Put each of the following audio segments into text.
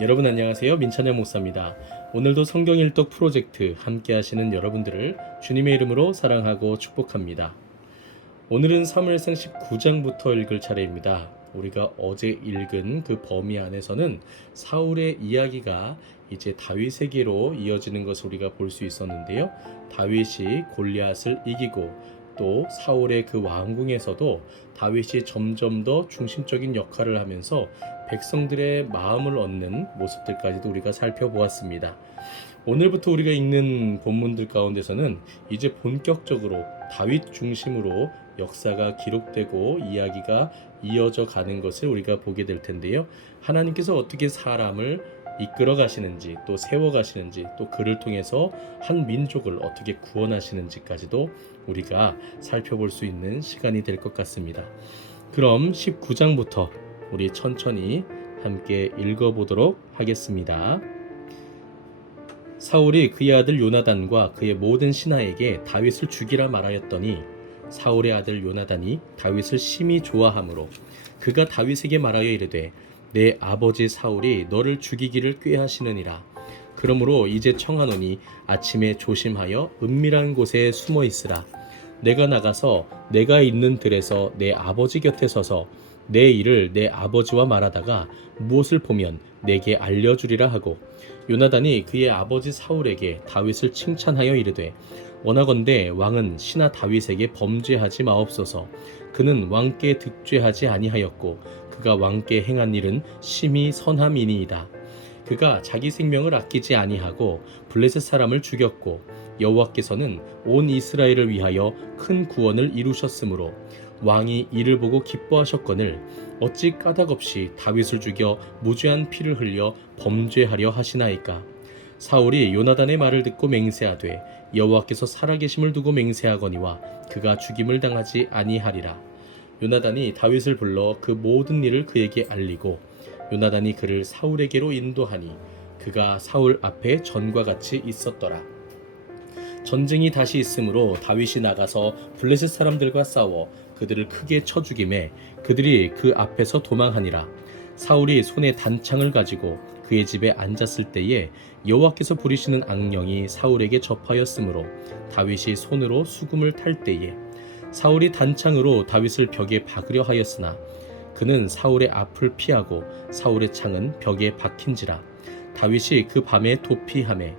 여러분 안녕하세요. 민찬영 목사입니다. 오늘도 성경 일독 프로젝트 함께 하시는 여러분들을 주님의 이름으로 사랑하고 축복합니다. 오늘은 사무엘상 19장부터 읽을 차례입니다. 우리가 어제 읽은 그 범위 안에서는 사울의 이야기가 이제 다윗에게로 이어지는 것을 우리가 볼 수 있었는데요. 다윗이 골리앗을 이기고 또 사울의 그 왕궁에서도 다윗이 점점 더 중심적인 역할을 하면서 백성들의 마음을 얻는 모습들까지도 우리가 살펴보았습니다. 오늘부터 우리가 읽는 본문들 가운데서는 이제 본격적으로 다윗 중심으로 역사가 기록되고 이야기가 이어져 가는 것을 우리가 보게 될 텐데요. 하나님께서 어떻게 사람을 이끌어 가시는지 또 세워 가시는지 또 그를 통해서 한 민족을 어떻게 구원하시는지까지도 우리가 살펴볼 수 있는 시간이 될 것 같습니다. 그럼 19장부터 우리 천천히 함께 읽어보도록 하겠습니다. 사울이 그의 아들 요나단과 그의 모든 신하에게 다윗을 죽이라 말하였더니 사울의 아들 요나단이 다윗을 심히 좋아하므로 그가 다윗에게 말하여 이르되 내 아버지 사울이 너를 죽이기를 꾀하시느니라. 그러므로 이제 청하노니 아침에 조심하여 은밀한 곳에 숨어 있으라. 내가 나가서 내가 있는 들에서 내 아버지 곁에 서서 내 일을 내 아버지와 말하다가 무엇을 보면 내게 알려주리라 하고 요나단이 그의 아버지 사울에게 다윗을 칭찬하여 이르되 원하건대 왕은 신하 다윗에게 범죄하지 마옵소서. 그는 왕께 득죄하지 아니하였고 그가 왕께 행한 일은 심히 선함이니이다. 그가 자기 생명을 아끼지 아니하고 블레셋 사람을 죽였고 여호와께서는 온 이스라엘을 위하여 큰 구원을 이루셨으므로 왕이 이를 보고 기뻐하셨거늘 어찌 까닭없이 다윗을 죽여 무죄한 피를 흘려 범죄하려 하시나이까. 사울이 요나단의 말을 듣고 맹세하되 여호와께서 살아계심을 두고 맹세하거니와 그가 죽임을 당하지 아니하리라. 요나단이 다윗을 불러 그 모든 일을 그에게 알리고 요나단이 그를 사울에게로 인도하니 그가 사울 앞에 전과 같이 있었더라. 전쟁이 다시 있으므로 다윗이 나가서 블레셋 사람들과 싸워 그들을 크게 쳐 죽이매 그들이 그 앞에서 도망하니라. 사울이 손에 단창을 가지고 그의 집에 앉았을 때에 여호와께서 부리시는 악령이 사울에게 접하였으므로 다윗이 손으로 수금을 탈 때에 사울이 단창으로 다윗을 벽에 박으려 하였으나 그는 사울의 앞을 피하고 사울의 창은 벽에 박힌지라. 다윗이 그 밤에 도피하매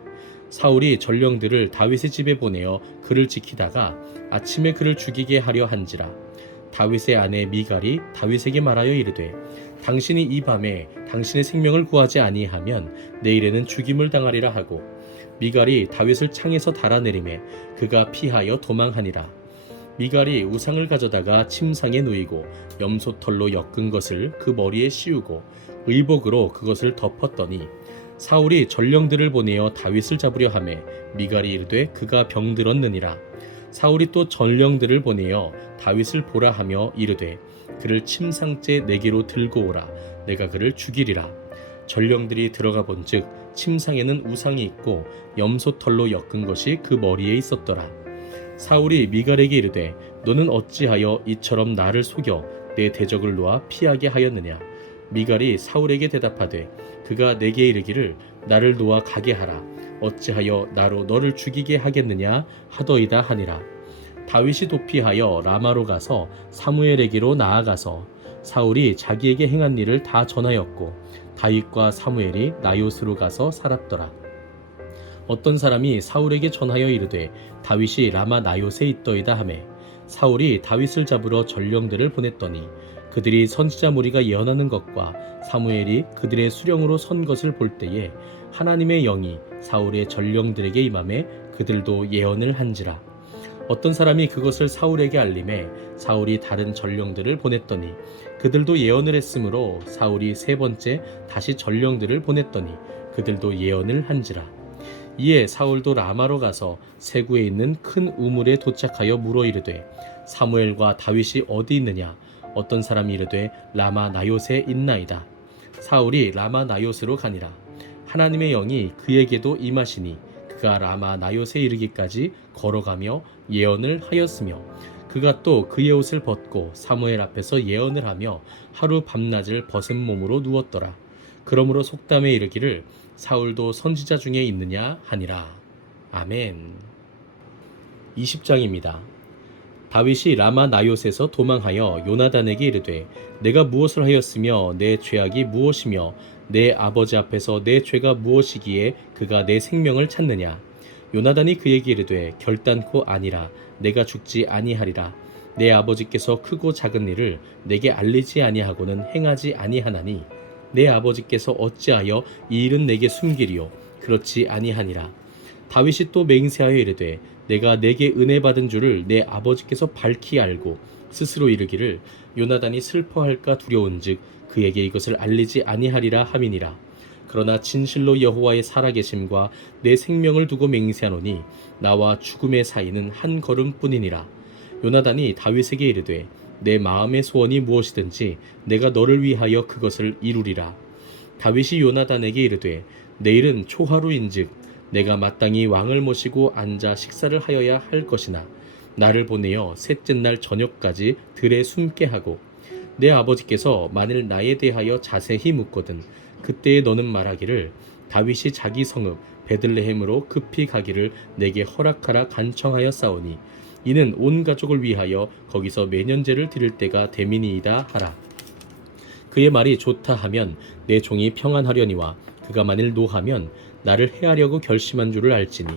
사울이 전령들을 다윗의 집에 보내어 그를 지키다가 아침에 그를 죽이게 하려 한지라. 다윗의 아내 미갈이 다윗에게 말하여 이르되 당신이 이 밤에 당신의 생명을 구하지 아니하면 내일에는 죽임을 당하리라 하고 미갈이 다윗을 창에서 달아내리매 그가 피하여 도망하니라. 미갈이 우상을 가져다가 침상에 누이고 염소털로 엮은 것을 그 머리에 씌우고 의복으로 그것을 덮었더니 사울이 전령들을 보내어 다윗을 잡으려 하매 미갈이 이르되 그가 병들었느니라. 사울이 또 전령들을 보내어 다윗을 보라 하며 이르되 그를 침상째 내게로 들고 오라. 내가 그를 죽이리라. 전령들이 들어가 본즉 침상에는 우상이 있고 염소털로 엮은 것이 그 머리에 있었더라. 사울이 미갈에게 이르되 너는 어찌하여 이처럼 나를 속여 내 대적을 놓아 피하게 하였느냐. 미갈이 사울에게 대답하되 그가 내게 이르기를 나를 놓아 가게 하라. 어찌하여 나로 너를 죽이게 하겠느냐 하더이다 하니라. 다윗이 도피하여 라마로 가서 사무엘에게로 나아가서 사울이 자기에게 행한 일을 다 전하였고 다윗과 사무엘이 나요스로 가서 살았더라. 어떤 사람이 사울에게 전하여 이르되 다윗이 라마 나요스에 있더이다 하매 사울이 다윗을 잡으러 전령들을 보냈더니 그들이 선지자 무리가 예언하는 것과 사무엘이 그들의 수령으로 선 것을 볼 때에 하나님의 영이 사울의 전령들에게 임하매 그들도 예언을 한지라. 어떤 사람이 그것을 사울에게 알림해 사울이 다른 전령들을 보냈더니 그들도 예언을 했으므로 사울이 세 번째 다시 전령들을 보냈더니 그들도 예언을 한지라. 이에 사울도 라마로 가서 세구에 있는 큰 우물에 도착하여 물어 이르되 사무엘과 다윗이 어디 있느냐. 어떤 사람이 이르되 라마 나요스에 있나이다. 사울이 라마 나요스로 가니라. 하나님의 영이 그에게도 임하시니 그가 라마 나요스에 이르기까지 걸어가며 예언을 하였으며 그가 또 그의 옷을 벗고 사무엘 앞에서 예언을 하며 하루 밤낮을 벗은 몸으로 누웠더라. 그러므로 속담에 이르기를 사울도 선지자 중에 있느냐 하니라. 아멘. 20장입니다. 다윗이 라마 나요스에서 도망하여 요나단에게 이르되 내가 무엇을 하였으며 내 죄악이 무엇이며 내 아버지 앞에서 내 죄가 무엇이기에 그가 내 생명을 찾느냐. 요나단이 그에게 이르되 결단코 아니라 내가 죽지 아니하리라. 내 아버지께서 크고 작은 일을 내게 알리지 아니하고는 행하지 아니하나니 내 아버지께서 어찌하여 이 일은 내게 숨기리요. 그렇지 아니하니라. 다윗이 또 맹세하여 이르되 내가 내게 은혜 받은 줄을 내 아버지께서 밝히 알고 스스로 이르기를 요나단이 슬퍼할까 두려운즉 그에게 이것을 알리지 아니하리라 함이니라. 그러나 진실로 여호와의 살아계심과 내 생명을 두고 맹세하노니 나와 죽음의 사이는 한 걸음뿐이니라. 요나단이 다윗에게 이르되 내 마음의 소원이 무엇이든지 내가 너를 위하여 그것을 이루리라. 다윗이 요나단에게 이르되 내일은 초하루인즉 내가 마땅히 왕을 모시고 앉아 식사를 하여야 할 것이나 나를 보내어 셋째 날 저녁까지 들에 숨게 하고 내 아버지께서 만일 나에 대하여 자세히 묻거든 그때에 너는 말하기를 다윗이 자기 성읍 베들레헴으로 급히 가기를 내게 허락하라 간청하여 싸우니 이는 온 가족을 위하여 거기서 매년제를 드릴 때가 되미니이다 하라. 그의 말이 좋다 하면 내 종이 평안하려니와 그가 만일 노하면 나를 해하려고 결심한 줄을 알지니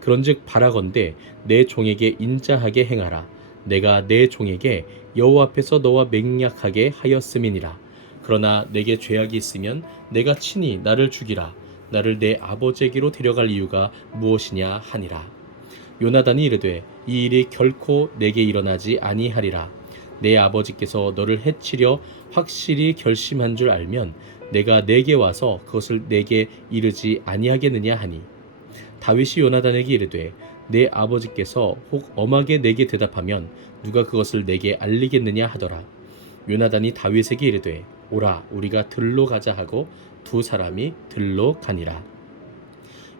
그런즉 바라건대 내 종에게 인자하게 행하라. 내가 내 종에게 여호와 앞에서 너와 맹약하게 하였음이니라. 그러나 내게 죄악이 있으면 내가 친히 나를 죽이라. 나를 내 아버지에게로 데려갈 이유가 무엇이냐 하니라. 요나단이 이르되 이 일이 결코 내게 일어나지 아니하리라. 내 아버지께서 너를 해치려 확실히 결심한 줄 알면 내가 내게 와서 그것을 내게 이르지 아니하겠느냐 하니 다윗이 요나단에게 이르되 내 아버지께서 혹 엄하게 내게 대답하면 누가 그것을 내게 알리겠느냐 하더라. 요나단이 다윗에게 이르되 오라 우리가 들로 가자 하고 두 사람이 들로 가니라.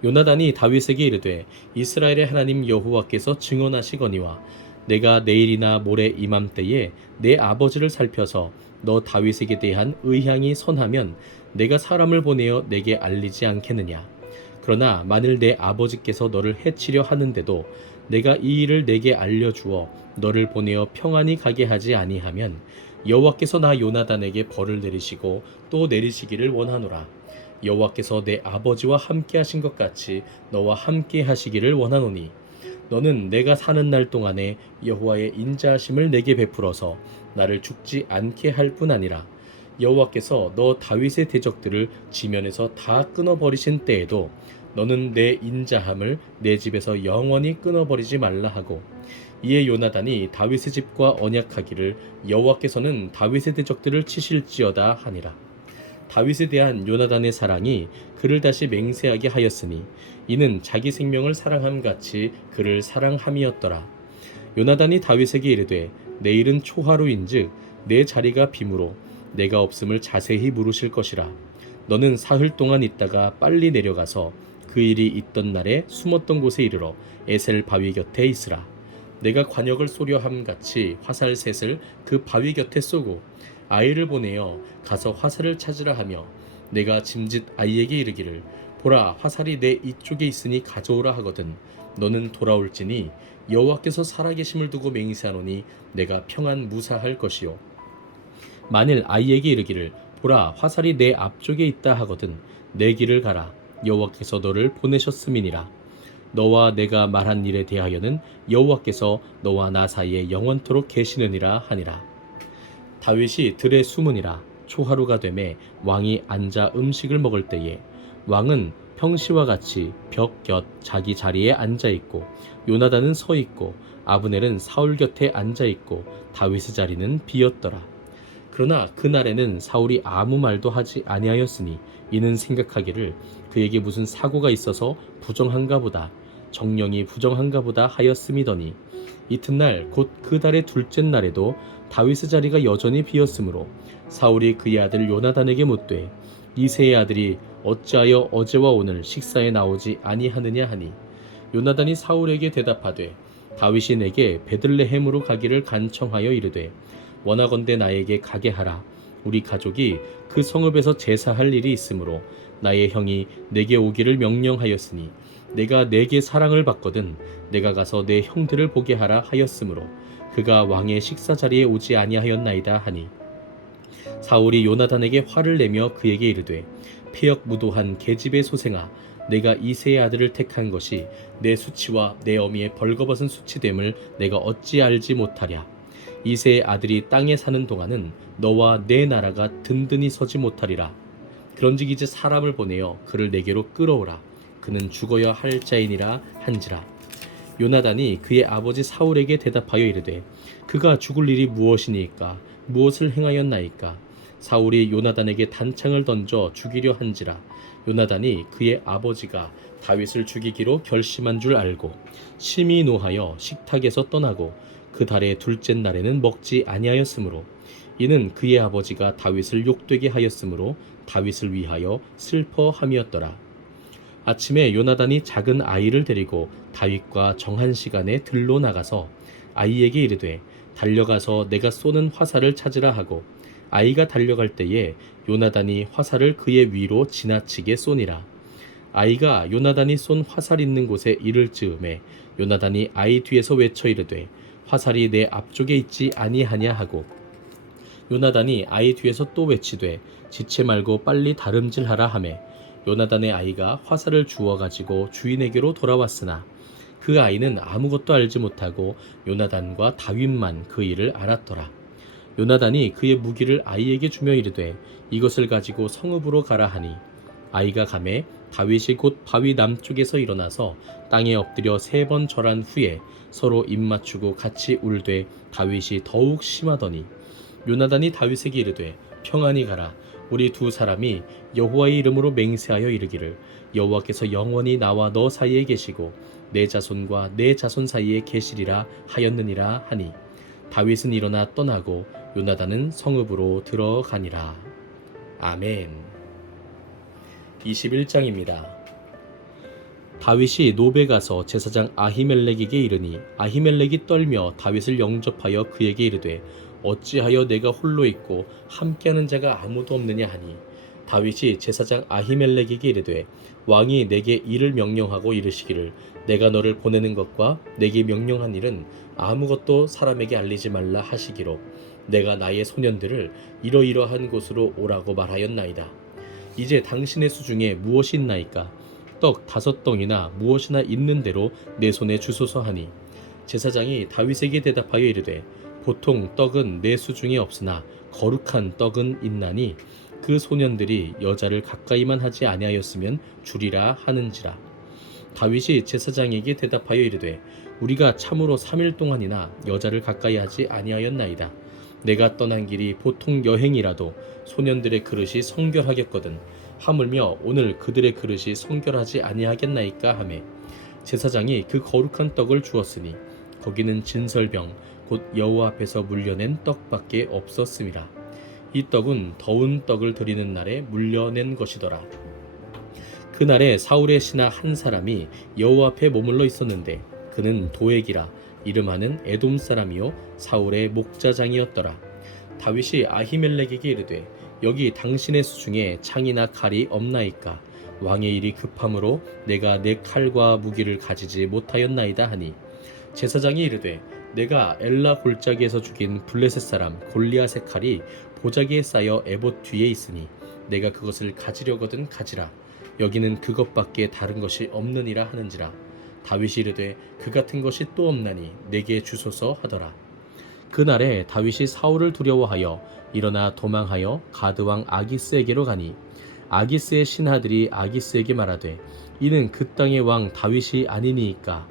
요나단이 다윗에게 이르되 이스라엘의 하나님 여호와께서 증언하시거니와 내가 내일이나 모레 이맘때에 내 아버지를 살펴서 너 다윗에게 대한 의향이 선하면 내가 사람을 보내어 내게 알리지 않겠느냐. 그러나 만일 내 아버지께서 너를 해치려 하는데도 내가 이 일을 내게 알려주어 너를 보내어 평안히 가게 하지 아니하면 여호와께서 나 요나단에게 벌을 내리시고 또 내리시기를 원하노라. 여호와께서 내 아버지와 함께 하신 것 같이 너와 함께 하시기를 원하노니 너는 내가 사는 날 동안에 여호와의 인자하심을 내게 베풀어서 나를 죽지 않게 할 뿐 아니라 여호와께서 너 다윗의 대적들을 지면에서 다 끊어버리신 때에도 너는 내 인자함을 내 집에서 영원히 끊어버리지 말라 하고 이에 요나단이 다윗의 집과 언약하기를 여호와께서는 다윗의 대적들을 치실지어다 하니라. 다윗에 대한 요나단의 사랑이 그를 다시 맹세하게 하였으니 이는 자기 생명을 사랑함 같이 그를 사랑함이었더라. 요나단이 다윗에게 이르되 내일은 초하루인즉 내 자리가 빈으로 내가 없음을 자세히 물으실 것이라. 너는 사흘 동안 있다가 빨리 내려가서 그 일이 있던 날에 숨었던 곳에 이르러 에셀 바위 곁에 있으라. 내가 관역을 쏘려 함 같이 화살 셋을 그 바위 곁에 쏘고 아이를 보내어 가서 화살을 찾으라 하며 내가 짐짓 아이에게 이르기를 보라 화살이 내 이쪽에 있으니 가져오라 하거든 너는 돌아올지니 여호와께서 살아계심을 두고 맹세하노니 내가 평안 무사할 것이요 만일 아이에게 이르기를 보라 화살이 내 앞쪽에 있다 하거든 내 길을 가라 여호와께서 너를 보내셨음이니라. 너와 내가 말한 일에 대하여는 여호와께서 너와 나 사이에 영원토록 계시느니라 하니라. 다윗이 들에 숨으니라. 초하루가 되매 왕이 앉아 음식을 먹을 때에 왕은 평시와 같이 벽 곁 자기 자리에 앉아 있고 요나단은 서 있고 아브넬은 사울 곁에 앉아 있고 다윗의 자리는 비었더라. 그러나 그날에는 사울이 아무 말도 하지 아니하였으니 이는 생각하기를 그에게 무슨 사고가 있어서 부정한가 보다 정령이 부정한가 보다 하였음이더니 이튿날 곧 그 달의 둘째 날에도 다윗의 자리가 여전히 비었으므로 사울이 그의 아들 요나단에게 묻되 이새의 아들이 어찌하여 어제와 오늘 식사에 나오지 아니하느냐 하니 요나단이 사울에게 대답하되 다윗이 내게 베들레헴으로 가기를 간청하여 이르되 원하건대 나에게 가게 하라. 우리 가족이 그 성읍에서 제사할 일이 있으므로 나의 형이 내게 오기를 명령하였으니 내가 내게 사랑을 받거든 내가 가서 내 형들을 보게 하라 하였으므로 그가 왕의 식사 자리에 오지 아니하였나이다 하니 사울이 요나단에게 화를 내며 그에게 이르되 폐역무도한 계집의 소생아 내가 이새의 아들을 택한 것이 내 수치와 내 어미의 벌거벗은 수치됨을 내가 어찌 알지 못하랴. 이새의 아들이 땅에 사는 동안은 너와 내 나라가 든든히 서지 못하리라. 그런즉 이제 사람을 보내어 그를 내게로 끌어오라. 그는 죽어야 할 자이니라 한지라. 요나단이 그의 아버지 사울에게 대답하여 이르되 그가 죽을 일이 무엇이니까 무엇을 행하였나이까. 사울이 요나단에게 단창을 던져 죽이려 한지라. 요나단이 그의 아버지가 다윗을 죽이기로 결심한 줄 알고 심히 노하여 식탁에서 떠나고 그 달의 둘째 날에는 먹지 아니하였으므로 이는 그의 아버지가 다윗을 욕되게 하였으므로 다윗을 위하여 슬퍼함이었더라. 아침에 요나단이 작은 아이를 데리고 다윗과 정한 시간에 들로 나가서 아이에게 이르되 달려가서 내가 쏘는 화살을 찾으라 하고 아이가 달려갈 때에 요나단이 화살을 그의 위로 지나치게 쏘니라. 아이가 요나단이 쏜 화살 있는 곳에 이를 즈음에 요나단이 아이 뒤에서 외쳐 이르되 화살이 내 앞쪽에 있지 아니하냐 하고 요나단이 아이 뒤에서 또 외치되 지체 말고 빨리 다름질하라 하매 요나단의 아이가 화살을 주워 가지고 주인에게로 돌아왔으나 그 아이는 아무것도 알지 못하고 요나단과 다윗만 그 일을 알았더라. 요나단이 그의 무기를 아이에게 주며 이르되 이것을 가지고 성읍으로 가라 하니 아이가 가매 다윗이 곧 바위 남쪽에서 일어나서 땅에 엎드려 3번 절한 후에 서로 입맞추고 같이 울되 다윗이 더욱 심하더니 요나단이 다윗에게 이르되 평안히 가라. 우리 두 사람이 여호와의 이름으로 맹세하여 이르기를 여호와께서 영원히 나와 너 사이에 계시고 내 자손과 내 자손 사이에 계시리라 하였느니라 하니 다윗은 일어나 떠나고 요나단은 성읍으로 들어가니라. 아멘. 21장입니다. 다윗이 노베 가서 제사장 아히멜렉에게 이르니 아히멜렉이 떨며 다윗을 영접하여 그에게 이르되 어찌하여 내가 홀로 있고 함께하는 자가 아무도 없느냐 하니 다윗이 제사장 아히멜렉에게 이르되 왕이 내게 일을 명령하고 이르시기를 내가 너를 보내는 것과 내게 명령한 일은 아무것도 사람에게 알리지 말라 하시기로 내가 나의 소년들을 이러이러한 곳으로 오라고 말하였나이다. 이제 당신의 수중에 무엇이 있나이까? 떡 5덩이나 무엇이나 있는 대로 내 손에 주소서 하니 제사장이 다윗에게 대답하여 이르되 보통 떡은 내 수중에 없으나 거룩한 떡은 있나니 그 소년들이 여자를 가까이만 하지 아니하였으면 주리라 하는지라. 다윗이 제사장에게 대답하여 이르되 우리가 참으로 3일 동안이나 여자를 가까이 하지 아니하였나이다. 내가 떠난 길이 보통 여행이라도 소년들의 그릇이 성결하겠거든 하물며 오늘 그들의 그릇이 성결하지 아니하겠나이까 하매 제사장이 그 거룩한 떡을 주었으니 거기는 진설병 곧 여호와 앞에서 물려낸 떡밖에 없었음이라. 이 떡은 더운 떡을 드리는 날에 물려낸 것이더라. 그날에 사울의 신하 한 사람이 여호와 앞에 머물러 있었는데 그는 도액이라 이름하는 에돔 사람이요 사울의 목자장이었더라. 다윗이 아히멜렉에게 이르되 여기 당신의 수중에 창이나 칼이 없나이까? 왕의 일이 급함으로 내가 내 칼과 무기를 가지지 못하였나이다 하니 제사장이 이르되 내가 엘라 골짜기에서 죽인 블레셋 사람 골리앗의 칼이 보자기에 쌓여 에봇 뒤에 있으니 내가 그것을 가지려거든 가지라. 여기는 그것밖에 다른 것이 없느니라 하는지라. 다윗이 이르되 그 같은 것이 또 없나니 내게 주소서 하더라. 그날에 다윗이 사울을 두려워하여 일어나 도망하여 가드왕 아기스에게로 가니 아기스의 신하들이 아기스에게 말하되 이는 그 땅의 왕 다윗이 아니니이까.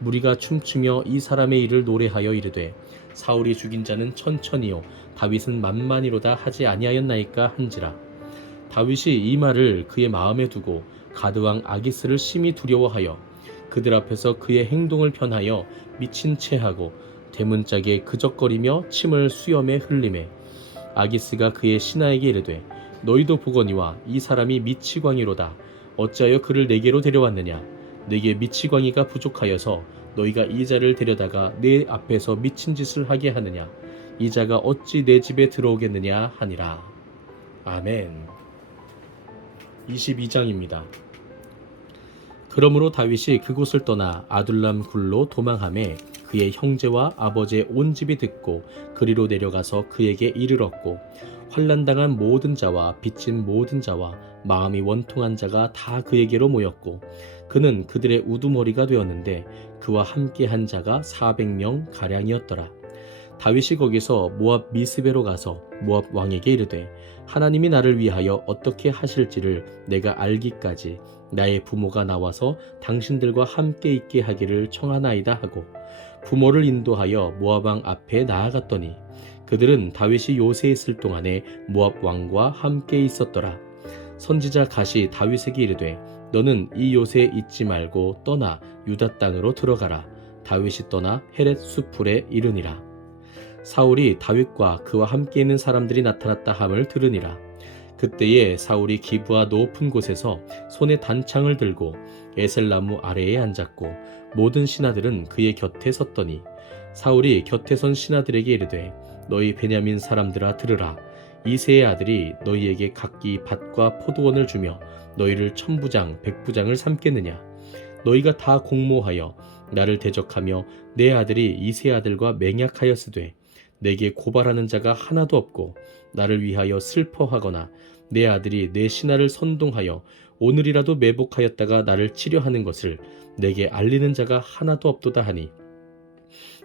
무리가 춤추며 이 사람의 일을 노래하여 이르되 사울이 죽인 자는 천천히요 다윗은 만만히로다 하지 아니하였나이까 한지라. 다윗이 이 말을 그의 마음에 두고 가드왕 아기스를 심히 두려워하여 그들 앞에서 그의 행동을 편하여 미친 체하고 대문짝에 그적거리며 침을 수염에 흘리매 아기스가 그의 신하에게 이르되 너희도 보거니와 이 사람이 미치광이로다. 어찌하여 그를 내게로 데려왔느냐? 내게 미치광이가 부족하여서 너희가 이 자를 데려다가 내 앞에서 미친 짓을 하게 하느냐? 이 자가 어찌 내 집에 들어오겠느냐 하니라. 아멘. 22장입니다. 그러므로 다윗이 그곳을 떠나 아둘람 굴로 도망하매 그의 형제와 아버지의 온 집이 듣고 그리로 내려가서 그에게 이르렀고 환난당한 모든 자와 빚진 모든 자와 마음이 원통한 자가 다 그에게로 모였고 그는 그들의 우두머리가 되었는데 그와 함께한 자가 400명 가량이었더라. 다윗이 거기서 모압 미스베로 가서 모압 왕에게 이르되 하나님이 나를 위하여 어떻게 하실지를 내가 알기까지 나의 부모가 나와서 당신들과 함께 있게 하기를 청하나이다 하고 부모를 인도하여 모압 왕 앞에 나아갔더니 그들은 다윗이 요새에 있을 동안에 모압 왕과 함께 있었더라. 선지자 갓이 다윗에게 이르되 너는 이 요새에 있지 말고 떠나 유다 땅으로 들어가라. 다윗이 떠나 헤렛 수풀에 이르니라. 사울이 다윗과 그와 함께 있는 사람들이 나타났다 함을 들으니라. 그때에 사울이 기브아 높은 곳에서 손에 단창을 들고 에셀나무 아래에 앉았고 모든 신하들은 그의 곁에 섰더니 사울이 곁에 선 신하들에게 이르되 너희 베냐민 사람들아 들으라. 이새의 아들이 너희에게 각기 밭과 포도원을 주며 너희를 천부장 백부장을 삼겠느냐. 너희가 다 공모하여 나를 대적하며 내 아들이 이새의 아들과 맹약하였으되 내게 고발하는 자가 하나도 없고 나를 위하여 슬퍼하거나 내 아들이 내 신하를 선동하여 오늘이라도 매복하였다가 나를 치려하는 것을 내게 알리는 자가 하나도 없도다 하니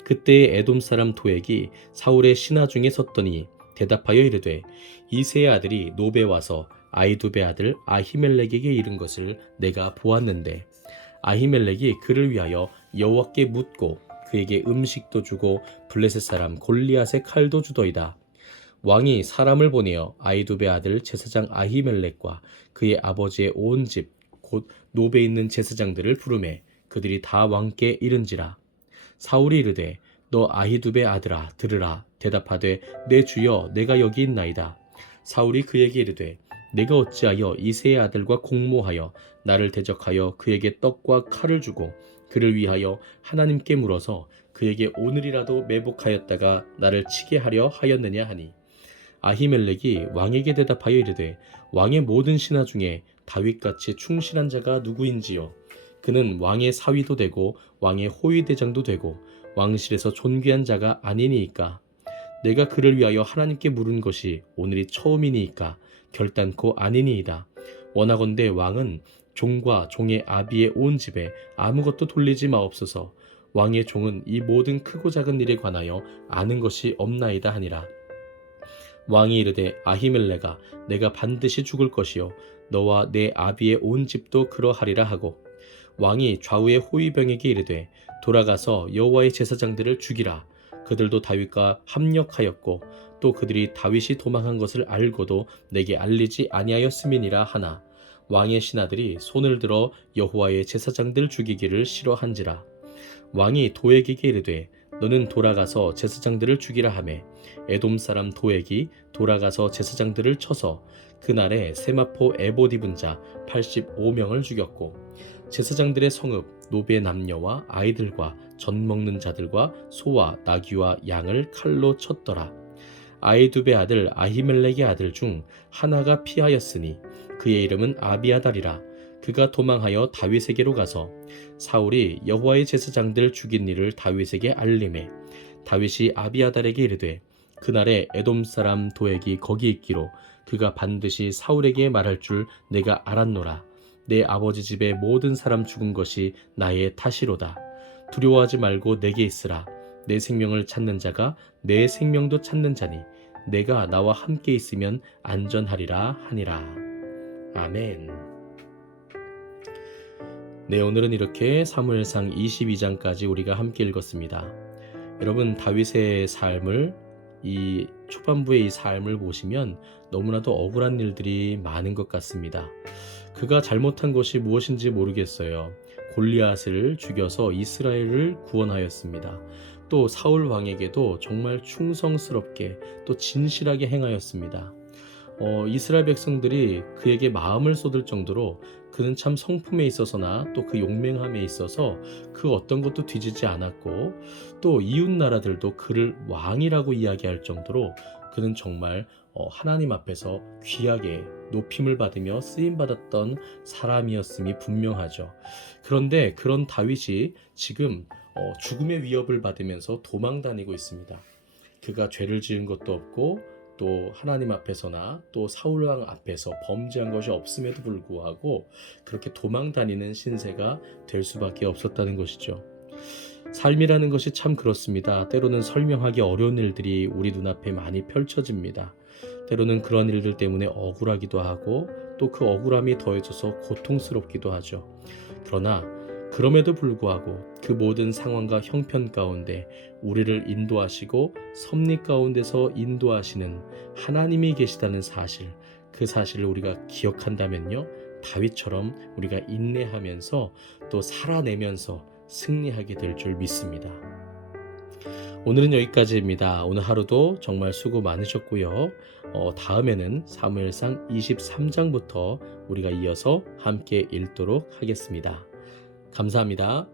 그때의 에돔 사람 도액이 사울의 신하 중에 섰더니 대답하여 이르되 이새의 아들이 노베 와서 아히두베 아들 아히멜렉에게 이른 것을 내가 보았는데 아히멜렉이 그를 위하여 여호와께 묻고 그에게 음식도 주고 블레셋 사람 골리앗의 칼도 주더이다. 왕이 사람을 보내어 아히두베 아들 제사장 아히멜렉과 그의 아버지의 온 집 곧 노베에 있는 제사장들을 부르매 그들이 다 왕께 이른지라. 사울이 이르되 너 아히두베 아들아 들으라. 대답하되 내 주여 내가 여기 있나이다. 사울이 그에게 이르되 내가 어찌하여 이새의 아들과 공모하여 나를 대적하여 그에게 떡과 칼을 주고 그를 위하여 하나님께 물어서 그에게 오늘이라도 매복하였다가 나를 치게 하려 하였느냐 하니 아히멜렉이 왕에게 대답하여 이르되 왕의 모든 신하 중에 다윗같이 충실한 자가 누구인지요. 그는 왕의 사위도 되고 왕의 호위대장도 되고 왕실에서 존귀한 자가 아니니이까. 내가 그를 위하여 하나님께 물은 것이 오늘이 처음이니이까 결단코 아니니이다. 원하건대 왕은 종과 종의 아비의 온 집에 아무것도 돌리지 마옵소서. 왕의 종은 이 모든 크고 작은 일에 관하여 아는 것이 없나이다 하니라. 왕이 이르되 아히멜렉아 내가 반드시 죽을 것이요 너와 내 아비의 온 집도 그러하리라 하고 왕이 좌우의 호위병에게 이르되 돌아가서 여호와의 제사장들을 죽이라. 그들도 다윗과 합력하였고 또 그들이 다윗이 도망한 것을 알고도 내게 알리지 아니하였음이니라 하나 왕의 신하들이 손을 들어 여호와의 제사장들 죽이기를 싫어한지라. 왕이 도액에게 이르되 너는 돌아가서 제사장들을 죽이라 하매 에돔 사람 도액이 돌아가서 제사장들을 쳐서 그날에 세마포 에봇 입은 자 85명을 죽였고 제사장들의 성읍 노베 남녀와 아이들과 젖 먹는 자들과 소와 나귀와 양을 칼로 쳤더라. 아히두베 아들 아히멜렉의 아들 중 하나가 피하였으니 그의 이름은 아비아달이라. 그가 도망하여 다윗에게로 가서 사울이 여호와의 제사장들 죽인 일을 다윗에게 알림해 다윗이 아비아달에게 이르되 그날에 에돔 사람 도액이 거기 있기로 그가 반드시 사울에게 말할 줄 내가 알았노라. 내 아버지 집의 모든 사람 죽은 것이 나의 탓이로다. 두려워하지 말고 내게 있으라. 내 생명을 찾는 자가 내 생명도 찾는 자니 내가 나와 함께 있으면 안전하리라 하니라. 아멘. 네, 오늘은 이렇게 사무엘상 22장까지 우리가 함께 읽었습니다. 여러분 다윗의 삶을 이 초반부의 이 삶을 보시면 너무나도 억울한 일들이 많은 것 같습니다. 그가 잘못한 것이 무엇인지 모르겠어요. 골리앗을 죽여서 이스라엘을 구원하였습니다. 또 사울 왕에게도 정말 충성스럽게 또 진실하게 행하였습니다. 이스라엘 백성들이 그에게 마음을 쏟을 정도로 그는 참 성품에 있어서나 또 그 용맹함에 있어서 그 어떤 것도 뒤지지 않았고 또 이웃 나라들도 그를 왕이라고 이야기할 정도로 그는 정말 하나님 앞에서 귀하게 높임을 받으며 쓰임받았던 사람이었음이 분명하죠. 그런데 그런 다윗이 지금 죽음의 위협을 받으면서 도망 다니고 있습니다. 그가 죄를 지은 것도 없고 또 하나님 앞에서나 또 사울왕 앞에서 범죄한 것이 없음에도 불구하고 그렇게 도망 다니는 신세가 될 수밖에 없었다는 것이죠. 삶이라는 것이 참 그렇습니다. 때로는 설명하기 어려운 일들이 우리 눈앞에 많이 펼쳐집니다. 때로는 그런 일들 때문에 억울하기도 하고 또 그 억울함이 더해져서 고통스럽기도 하죠. 그러나 그럼에도 불구하고 그 모든 상황과 형편 가운데 우리를 인도하시고 섭리 가운데서 인도하시는 하나님이 계시다는 사실, 그 사실을 우리가 기억한다면요, 다윗처럼 우리가 인내하면서 또 살아내면서 승리하게 될 줄 믿습니다. 오늘은 여기까지입니다. 오늘 하루도 정말 수고 많으셨고요. 다음에는 사무엘상 23장부터 우리가 이어서 함께 읽도록 하겠습니다. 감사합니다.